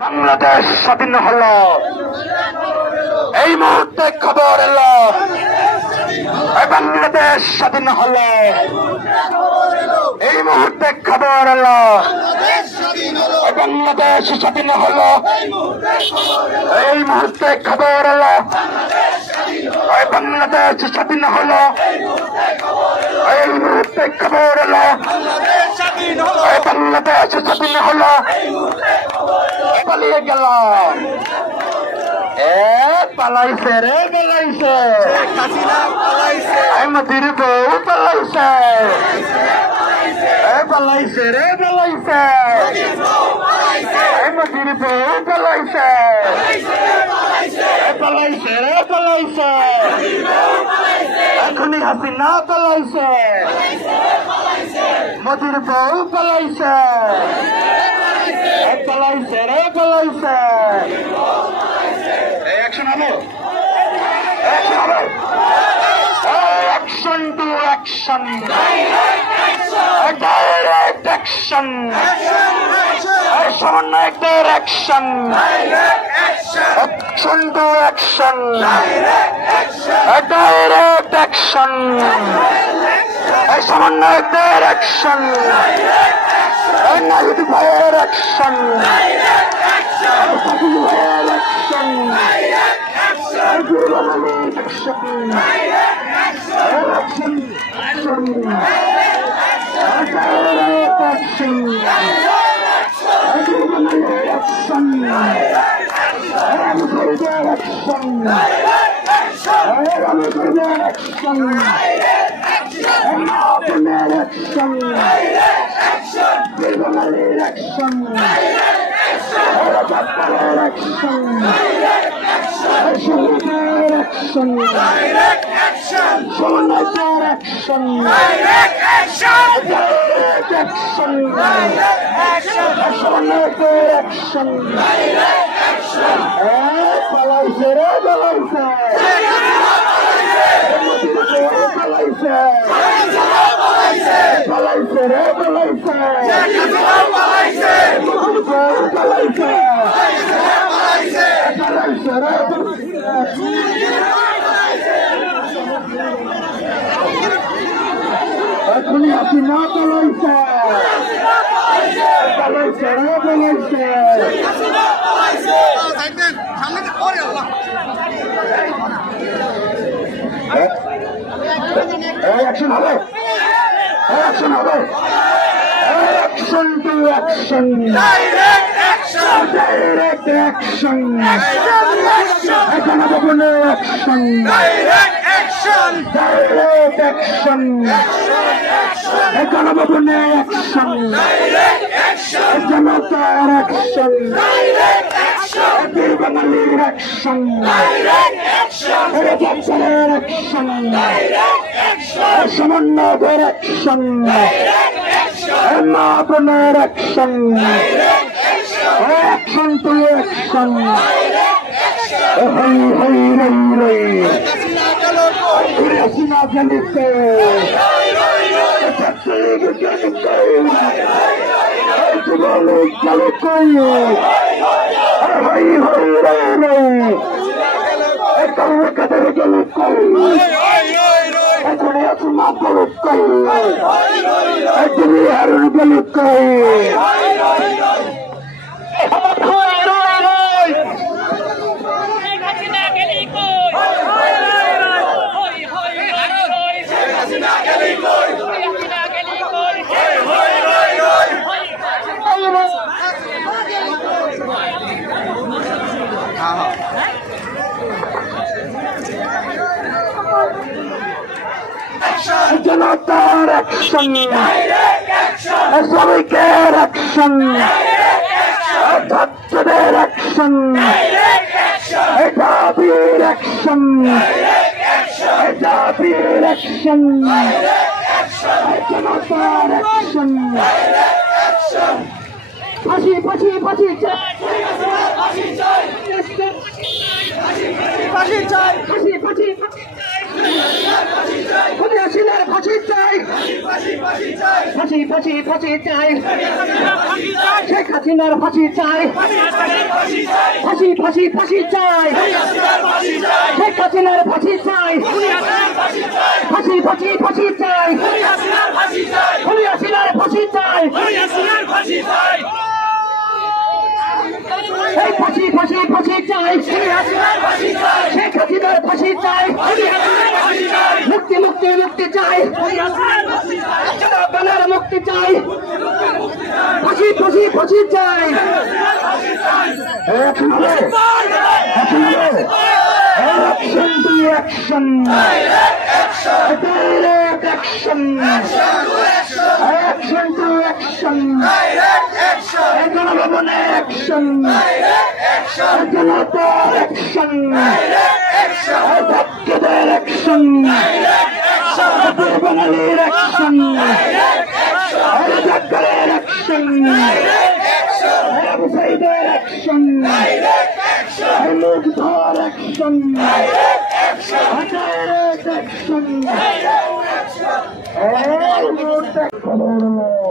বাংলাদেশ স্বাধীন হলো, এই মুহূর্তে খবর এলো বাংলাদেশ স্বাধীন হলো, এই মুহূর্তে খবর এলো বাংলাদেশ স্বাধীন হলো, এই মুহূর্তে খবর এলো বাংলাদেশ স্বাধীন হলো, এই মুহূর্তে খবর এলো বাংলাদেশ স্বাধীন হলো। পালিয়ে গেল, পালাইছে রে পালাইছে, মোদির বউ পালাইছে, পালাইছে রে পালাইছে, মোদির বউ পালাইছে, পালাইছে রে পালাইছে, এখনই হাসিনা পালাইছে, মোদির বউ পালাইছে, পালাইছে রে পালাইছে। অ্যাকশন হবে, অ্যাকশন হবে, action to action, direct action, সমন্বয়কদের action, action to action, direct action, সমন্বয়কদের অ্যাকশন, নাহিদ ভাইয়ের অ্যাকশন, সাকিব ভাইয়ের অ্যাকশন, গুরবানের action, action action, direct action, গুরবানের অ্যাকশন, রামসাইদের অ্যাকশন, রামসাইদের অ্যাকশন, আপনার অ্যাকশন, গুরবানের অ্যাকশন, রাজাকারের অ্যাকশন, শহীদের অ্যাকশন, সমন্বয়কদের অ্যাকশন, ডাইরেক্ট অ্যাকশন, সমন্বয়কদের অ্যাকশন, পালাইছে রে পালাইছে, পালাইছে, পালাইছে রে পালাইছে, পালাইছে, পালাইছে রে এখনই হাসিনা পালাইছে, পালাইছে রে পালাইছে, অ্যাকশন হবে, অ্যাকশন হবে, action to action, direct action, direct action, গণভবনের action, direct action, direct action, গণভবনের অ্যাকশন, ডাইরেক্ট অ্যাকশন, জনতার অ্যাকশন, ডাইরেক্ট অ্যাকশন, বীরবাঙালির অ্যাকশন, ডাইরেক্ট অ্যাকশন, রাজাকারের অ্যাকশন, ডাইরেক্ট অ্যাকশন, সমন্বয়কদের অ্যাকশন, ডাইরেক্ট অ্যাকশন, মা বোনের action, direct action, action to action, direct action, হই হই রই রই, হাসিনা গেলিতে, বলে চলে কই, হই হই রই রই, কাদের গেলে কই, এখানে আছে মা গেলে কই, হারুন গেলে কই, জনতার অ্যাকশন, শ্রমিকের অ্যাকশন, ছাত্রদের অ্যাকশন, জাতির অ্যাকশন, জাতির অ্যাকশন, জনতার অ্যাকশন, ফাঁসি ফাঁসি ফাঁসি চাই, ফাঁসি চাই, ফাঁসি চাই, ফাঁসি ফাঁসি ফাঁসি চাই, ফাঁসি ফাঁসি ফাঁসি চাই, শেখ হাসিনার ফাঁসি চাই। ফাঁসি ফাঁসি ফাঁসি চাই, শেখ হাসিনার ফাঁসি চাই, ফাঁসি ফাঁসি ফাঁসি চাই, খুনি হাসিনার ফাঁসি চাই, এই ফাঁসি ফাঁসি ফাঁসি চাই, শেখ হাসিনার ফাঁসি চাই, মুক্তি মুক্তি মুক্তি চাই, বাংলার মুক্তি চাই, ফাঁসি ফাঁসি ফাঁসি চাই। Action to action, direct action, action to action, জনগণে action, জনতার action, ভক্তদের action, বাঙালির action, জাগরের action, ব্যবসায়ীদের action, মুগ্ধর action, direct action, এই মুহূর্তে খবর